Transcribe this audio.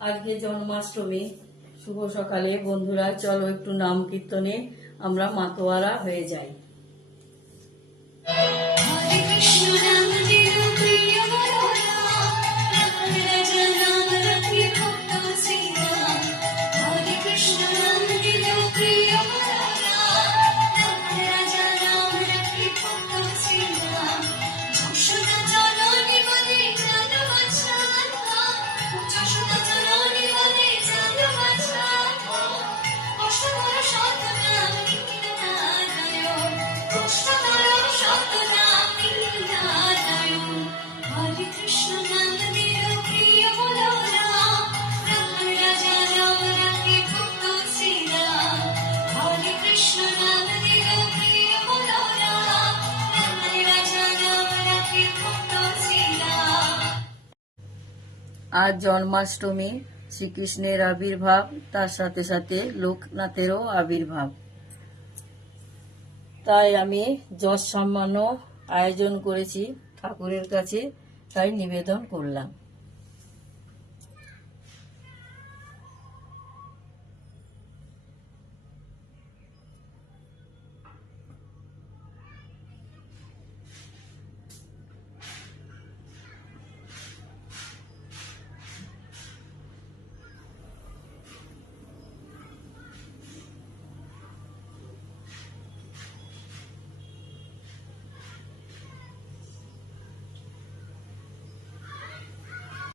আজকে জন্মাষ্টমী, শুভ সকালে বন্ধুরা, চলো একটু নাম কীর্তনে আমরা মাতোয়ারা হয়ে যাই। আজ জন্মাষ্টমী, শ্রীকৃষ্ণের আবির্ভাব, তার সাথে সাথে লোকনাথেরও আবির্ভাব। তাই আমি যশ সম্মান আয়োজন করেছি ঠাকুরের কাছে, তাই নিবেদন করলাম।